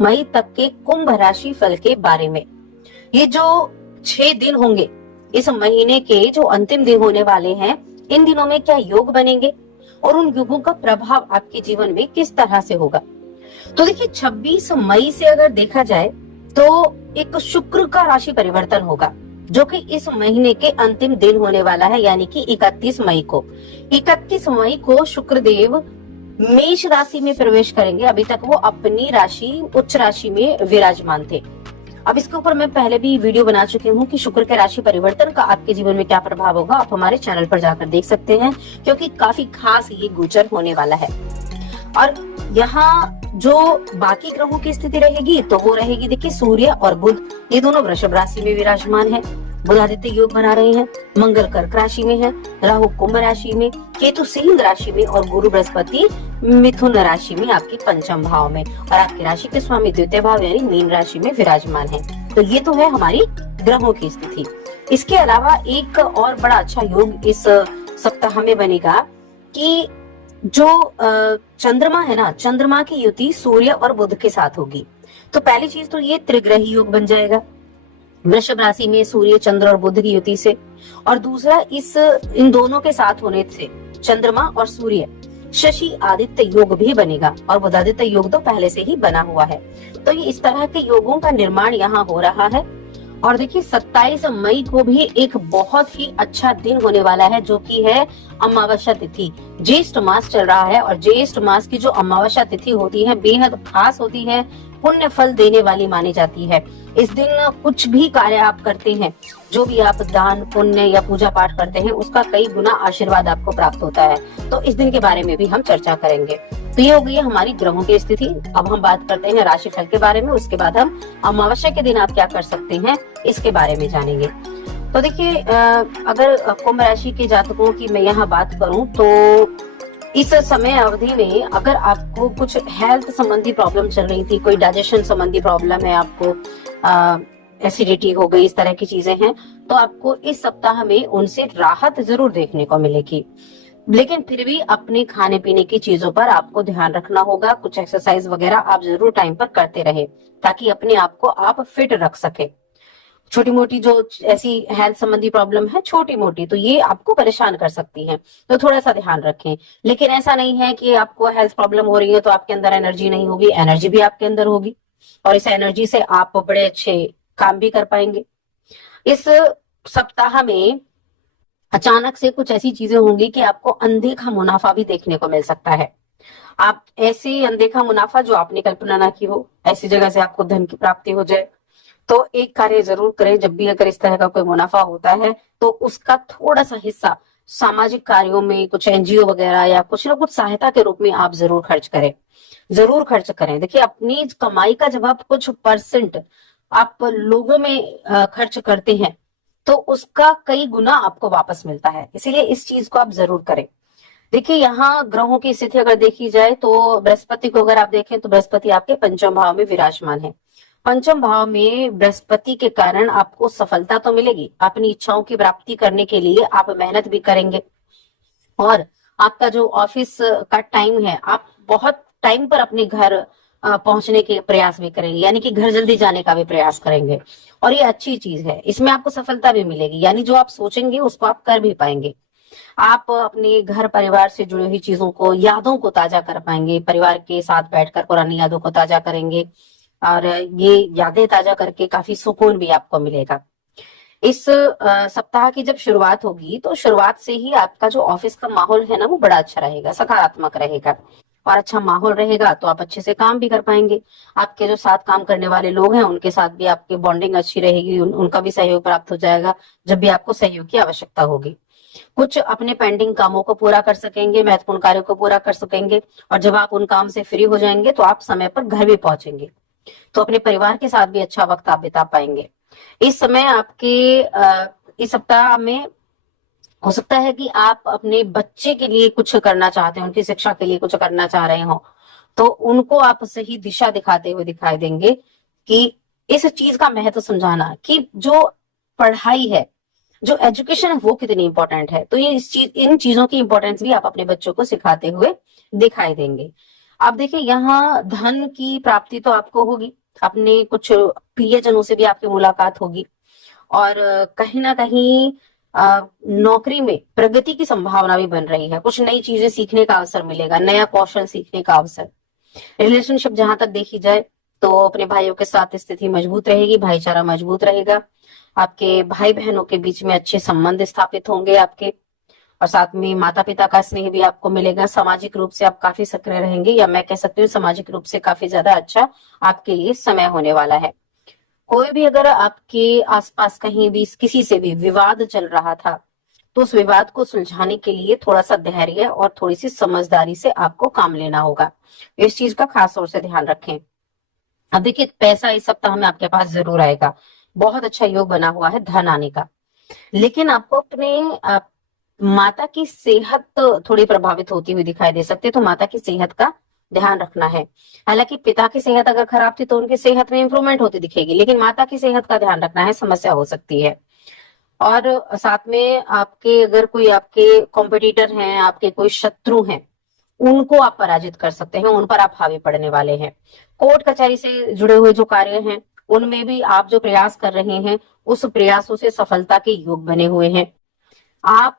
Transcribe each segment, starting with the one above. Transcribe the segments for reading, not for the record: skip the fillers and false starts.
मई तक के कुंभ राशि फल के बारे में। ये जो 6 दिन होंगे, इस महीने के जो अंतिम दिन होने वाले हैं, इन दिनों में क्या योग बनेंगे और उन योगों का प्रभाव आपके जीवन में किस तरह से होगा। तो देखिए 26 मई से अगर देखा जाए तो एक शुक्र का राशि परिवर्तन होगा, जो कि इस महीने के अंतिम दिन होने वाला है, यानी कि 31 मई को। 31 मई को शुक्र देव मेष राशि में प्रवेश करेंगे। अभी तक वो अपनी राशि उच्च राशि में विराजमान थे। अब इसके ऊपर मैं पहले भी वीडियो बना चुकी हूँ कि शुक्र के राशि परिवर्तन का आपके जीवन में क्या प्रभाव होगा। आप हमारे चैनल पर जाकर देख सकते हैं, क्योंकि काफी खास ये गोचर होने वाला है। और यहाँ जो बाकी ग्रहों की स्थिति रहेगी तो वो रहेगी, देखिए सूर्य और बुध ये दोनों वृषभ राशि में विराजमान है। बुधादित्य योग बना रहे हैं। मंगल कर्क राशि में है, राहु कुंभ राशि में, केतु सिंह राशि में और गुरु बृहस्पति मिथुन राशि में आपके पंचम भाव में, और आपकी राशि के स्वामी द्वितीय भाव यानी मीन राशि में विराजमान है। तो ये तो है हमारी ग्रहों की स्थिति। इसके अलावा एक और बड़ा अच्छा योग इस सप्ताह में बनेगा कि जो चंद्रमा है ना, चंद्रमा की युति सूर्य और बुध के साथ होगी। तो पहली चीज तो ये त्रिग्रही योग बन जाएगा वृषभ राशि में सूर्य चंद्र और बुध की युति से। और दूसरा, इन दोनों के साथ होने से चंद्रमा और सूर्य शशि आदित्य योग भी बनेगा, और बुधादित्य योग तो पहले से ही बना हुआ है। तो ये इस तरह के योगों का निर्माण यहाँ हो रहा है। और देखिए 27 मई को भी एक बहुत ही अच्छा दिन होने वाला है, जो कि है अमावस्या तिथि। ज्येष्ठ मास चल रहा है, और ज्येष्ठ मास की जो अमावस्या तिथि होती है बेहद खास होती है, पुण्य फल देने वाली मानी जाती है। इस दिन कुछ भी कार्य आप करते हैं, जो भी आप दान पुण्य या पूजा पाठ करते हैं, उसका कई गुना आशीर्वाद आपको प्राप्त होता है। तो इस दिन के बारे में भी हम चर्चा करेंगे। तो ये हो गई है हमारी ग्रहों की स्थिति। अब हम बात करते हैं राशिफल के बारे में। उसके बाद हम अमावस्या के दिन आप क्या कर सकते हैं इसके बारे में जानेंगे। तो देखिए अगर कुंभ राशि के जातकों की मैं यहाँ बात करूं तो इस समय अवधि में अगर आपको कुछ हेल्थ संबंधी प्रॉब्लम चल रही थी, कोई डाइजेशन संबंधी प्रॉब्लम है, आपको एसिडिटी हो गई, इस तरह की चीजें हैं, तो आपको इस सप्ताह में उनसे राहत जरूर देखने को मिलेगी। लेकिन फिर भी अपने खाने पीने की चीजों पर आपको ध्यान रखना होगा। कुछ एक्सरसाइज वगैरह आप जरूर टाइम पर करते रहे, ताकि अपने आप को आप फिट रख सके। छोटी मोटी जो ऐसी हेल्थ संबंधी प्रॉब्लम है, छोटी मोटी, तो ये आपको परेशान कर सकती हैं, तो थोड़ा सा ध्यान रखें। लेकिन ऐसा नहीं है कि आपको हेल्थ प्रॉब्लम हो रही है तो आपके अंदर एनर्जी नहीं होगी। एनर्जी भी आपके अंदर होगी, और इस एनर्जी से आप बड़े अच्छे काम भी कर पाएंगे। इस सप्ताह में अचानक से कुछ ऐसी चीजें होंगी कि आपको अनदेखा मुनाफा भी देखने को मिल सकता है। आप ऐसे अनदेखा मुनाफा जो आपने कल्पना ना की हो, ऐसी जगह से आपको धन की प्राप्ति हो जाए। तो एक कार्य जरूर करें, जब भी अगर इस तरह का कोई मुनाफा होता है तो उसका थोड़ा सा हिस्सा सामाजिक कार्यों में, कुछ एनजीओ वगैरह या कुछ ना कुछ सहायता के रूप में आप जरूर खर्च करें। जरूर खर्च करें। देखिए अपनी कमाई का जब आप कुछ परसेंट आप लोगों में खर्च करते हैं तो उसका कई गुना आपको वापस मिलता है, इसीलिए इस चीज को आप जरूर करें। देखिए यहाँ ग्रहों की स्थिति अगर देखी जाए तो बृहस्पति को अगर आप देखें तो बृहस्पति आपके पंचम भाव में विराजमान है। पंचम भाव में बृहस्पति के कारण आपको सफलता तो मिलेगी, अपनी इच्छाओं की प्राप्ति करने के लिए आप मेहनत भी करेंगे, और आपका जो ऑफिस का टाइम है, आप बहुत टाइम पर अपने घर पहुंचने के प्रयास भी करेंगे, यानी कि घर जल्दी जाने का भी प्रयास करेंगे, और ये अच्छी चीज है। इसमें आपको सफलता भी मिलेगी, यानी जो आप सोचेंगे उसको आप कर भी पाएंगे। आप अपने घर परिवार से जुड़ी हुई चीजों को, यादों को ताजा कर पाएंगे। परिवार के साथ बैठकर पुरानी यादों को ताजा करेंगे, और ये यादें ताजा करके काफी सुकून भी आपको मिलेगा। इस सप्ताह की जब शुरुआत होगी तो शुरुआत से ही आपका जो ऑफिस का माहौल है ना, वो बड़ा अच्छा रहेगा, सकारात्मक रहेगा, और अच्छा माहौल रहेगा तो आप अच्छे से काम भी कर पाएंगे। आपके जो साथ काम करने वाले लोग हैं उनके साथ भी आपकी बॉन्डिंग अच्छी रहेगी, उनका भी सहयोग प्राप्त हो जाएगा जब भी आपको सहयोग की आवश्यकता होगी। कुछ अपने पेंडिंग कामों को पूरा कर सकेंगे, महत्वपूर्ण कार्यों को पूरा कर सकेंगे, और जब आप उन काम से फ्री हो जाएंगे तो आप समय पर घर भी पहुंचेंगे, तो अपने परिवार के साथ भी अच्छा वक्त आप बिता पाएंगे। इस समय आपके इस सप्ताह में हो सकता है कि आप अपने बच्चे के लिए कुछ करना चाहते हैं, उनकी शिक्षा के लिए कुछ करना चाह रहे हो, तो उनको आप सही दिशा दिखाते हुए दिखाई देंगे कि इस चीज का महत्व समझाना कि जो पढ़ाई है, जो एजुकेशन है, वो कितनी इंपॉर्टेंट है। तो ये इन चीजों की इंपॉर्टेंस भी आप अपने बच्चों को सिखाते हुए दिखाई देंगे। अब देखिए यहाँ धन की प्राप्ति तो आपको होगी, अपने कुछ प्रियजनों से भी आपकी मुलाकात होगी, और कहीं ना कहीं नौकरी में प्रगति की संभावना भी बन रही है। कुछ नई चीजें सीखने का अवसर मिलेगा, नया कौशल सीखने का अवसर। रिलेशनशिप जहां तक देखी जाए तो अपने भाइयों के साथ स्थिति मजबूत रहेगी, भाईचारा मजबूत रहेगा, आपके भाई बहनों के बीच में अच्छे संबंध स्थापित होंगे आपके, और साथ में माता पिता का स्नेह भी आपको मिलेगा। सामाजिक रूप से आप काफी सक्रिय रहेंगे, या मैं कह सकती हूँ सामाजिक रूप से काफी ज्यादा अच्छा आपके लिए समय होने वाला है। कोई भी अगर आपके आसपास कहीं भी किसी से भी विवाद चल रहा था, तो उस विवाद को सुलझाने के लिए थोड़ा सा धैर्य और थोड़ी सी समझदारी से आपको काम लेना होगा। इस चीज का खास तौर से ध्यान रखें। अब देखिए पैसा इस सप्ताह में आपके पास जरूर आएगा, बहुत अच्छा योग बना हुआ है धन आने का। लेकिन आपको अपने माता की सेहत थोड़ी प्रभावित होती हुई दिखाई दे सकती है, तो माता की सेहत का ध्यान रखना है। हालांकि पिता की सेहत अगर खराब थी तो उनकी सेहत में इंप्रूवमेंट होती दिखेगी, लेकिन माता की सेहत का ध्यान रखना है, समस्या हो सकती है। और साथ में आपके अगर कोई आपके कॉम्पिटिटर हैं, आपके कोई शत्रु हैं, उनको आप पराजित कर सकते हैं, उन पर आप हावी पड़ने वाले हैं। कोर्ट कचहरी से जुड़े हुए जो कार्य हैं, उनमें भी आप जो प्रयास कर रहे हैं, उस प्रयासों से सफलता के योग बने हुए हैं। आप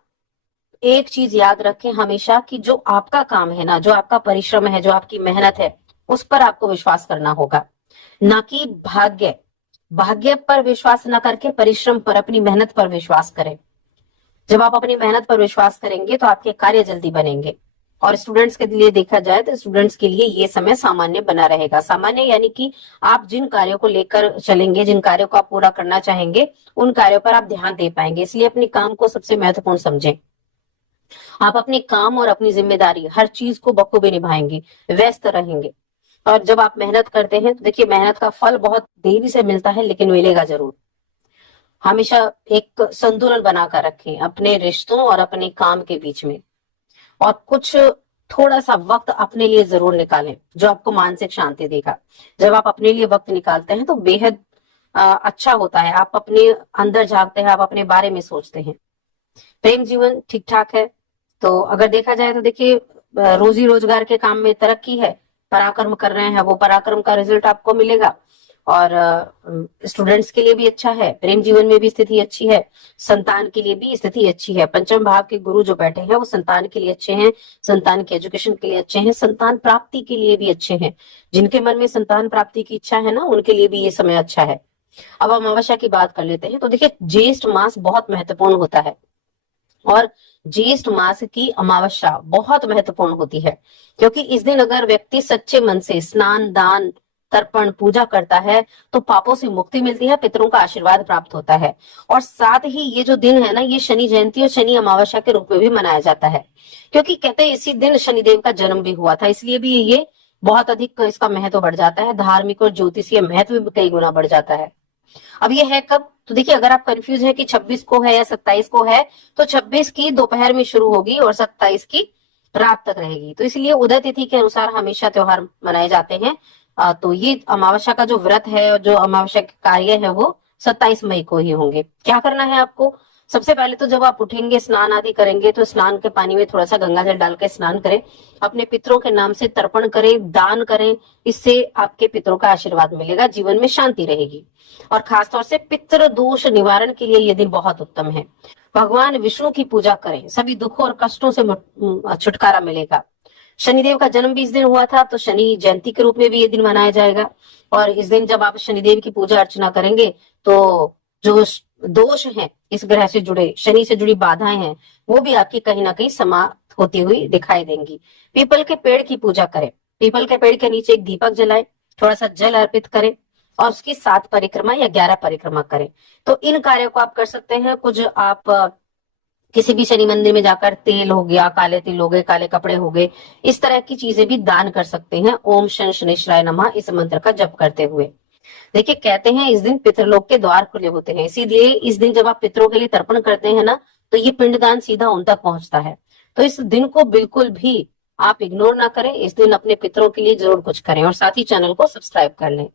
एक चीज याद रखें हमेशा कि जो आपका काम है ना, जो आपका परिश्रम है, जो आपकी मेहनत है, उस पर आपको विश्वास करना होगा, ना कि भाग्य। भाग्य पर विश्वास न करके परिश्रम पर, अपनी मेहनत पर विश्वास करें। जब आप अपनी मेहनत पर विश्वास करेंगे तो आपके कार्य जल्दी बनेंगे। और स्टूडेंट्स के लिए देखा जाए तो स्टूडेंट्स के लिए ये समय सामान्य बना रहेगा। सामान्य यानी कि आप जिन कार्यों को लेकर चलेंगे, जिन कार्यों को आप पूरा करना चाहेंगे, उन कार्यों पर आप ध्यान दे पाएंगे। इसलिए अपने काम को सबसे महत्वपूर्ण समझें। आप अपने काम और अपनी जिम्मेदारी हर चीज को बखूबी निभाएंगे, व्यस्त रहेंगे। और जब आप मेहनत करते हैं तो देखिए मेहनत का फल बहुत देरी से मिलता है, लेकिन मिलेगा जरूर। हमेशा एक संतुलन बनाकर रखें अपने रिश्तों और अपने काम के बीच में, और कुछ थोड़ा सा वक्त अपने लिए जरूर निकालें जो आपको मानसिक शांति देगा। जब आप अपने लिए वक्त निकालते हैं तो बेहद अच्छा होता है। आप अपने अंदर झांकते हैं, आप अपने बारे में सोचते हैं। प्रेम जीवन ठीक ठाक है। तो अगर देखा जाए तो देखिए रोजी रोजगार के काम में तरक्की है, पराक्रम कर रहे हैं, वो पराक्रम का रिजल्ट आपको मिलेगा। और स्टूडेंट्स के लिए भी अच्छा है, प्रेम जीवन में भी स्थिति अच्छी है, संतान के लिए भी स्थिति अच्छी है। पंचम भाव के गुरु जो बैठे हैं वो संतान के लिए अच्छे हैं, संतान के एजुकेशन के लिए अच्छे हैं, संतान प्राप्ति के लिए भी अच्छे हैं। जिनके मन में संतान प्राप्ति की इच्छा है ना, उनके लिए भी ये समय अच्छा है। अब अमावस्या की बात कर लेते हैं। तो देखिए ज्येष्ठ मास बहुत महत्वपूर्ण होता है, और ज्येष्ठ मास की अमावस्या बहुत महत्वपूर्ण होती है, क्योंकि इस दिन अगर व्यक्ति सच्चे मन से स्नान, दान, तर्पण, पूजा करता है तो पापों से मुक्ति मिलती है, पितरों का आशीर्वाद प्राप्त होता है। और साथ ही ये जो दिन है ना, ये शनि जयंती और शनि अमावस्या के रूप में भी मनाया जाता है, क्योंकि कहते हैं इसी दिन शनिदेव का जन्म भी हुआ था, इसलिए भी ये बहुत अधिक इसका महत्व बढ़ जाता है। धार्मिक और ज्योतिषीय महत्व भी कई गुना बढ़ जाता है। अब ये है कब? तो देखिए अगर आप कंफ्यूज है कि 26 को है या 27 को है, तो 26 की दोपहर में शुरू होगी और 27 की रात तक रहेगी। तो इसलिए उदय तिथि के अनुसार हमेशा त्योहार मनाए जाते हैं। तो ये अमावस्या का जो व्रत है और जो अमावस्या के कार्य है वो 27 मई को ही होंगे। क्या करना है आपको? सबसे पहले तो जब आप उठेंगे, स्नान आदि करेंगे, तो स्नान के पानी में थोड़ा सा गंगा जल डाल के स्नान करें, अपने पितरों के नाम से तर्पण करें, दान करें। इससे आपके पितरों का आशीर्वाद मिलेगा, जीवन में शांति रहेगी। और खासतौर से पितृ दोष निवारण के लिए ये दिन बहुत उत्तम है। भगवान विष्णु की पूजा करें, सभी दुखों और कष्टों से छुटकारा मिलेगा। शनिदेव का जन्म भी इस दिन हुआ था, तो शनि जयंती के रूप में भी ये दिन मनाया जाएगा। और इस दिन जब आप शनिदेव की पूजा अर्चना करेंगे तो जो दोष हैं इस ग्रह से जुड़े, शनि से जुड़ी बाधाएं हैं, वो भी आपकी कहीं ना कहीं समाप्त होती हुई दिखाई देंगी। पीपल के पेड़ की पूजा करें, पीपल के पेड़ के नीचे एक दीपक जलाएं, थोड़ा सा जल अर्पित करें, और उसकी 7 परिक्रमा या 11 परिक्रमा करें। तो इन कार्यों को आप कर सकते हैं। कुछ आप किसी भी शनि मंदिर में जाकर तेल हो गया, काले तिल हो गए, काले कपड़े हो गए, इस तरह की चीजें भी दान कर सकते हैं। ओम शं शनिश्चराय नमः इस मंत्र का जप करते हुए। देखिए कहते हैं इस दिन पितरलोक के द्वार खुले होते हैं, इसीलिए इस दिन जब आप पितरों के लिए तर्पण करते हैं ना, तो ये पिंडदान सीधा उन तक पहुंचता है। तो इस दिन को बिल्कुल भी आप इग्नोर ना करें, इस दिन अपने पितरों के लिए जरूर कुछ करें, और साथ ही चैनल को सब्सक्राइब कर लें।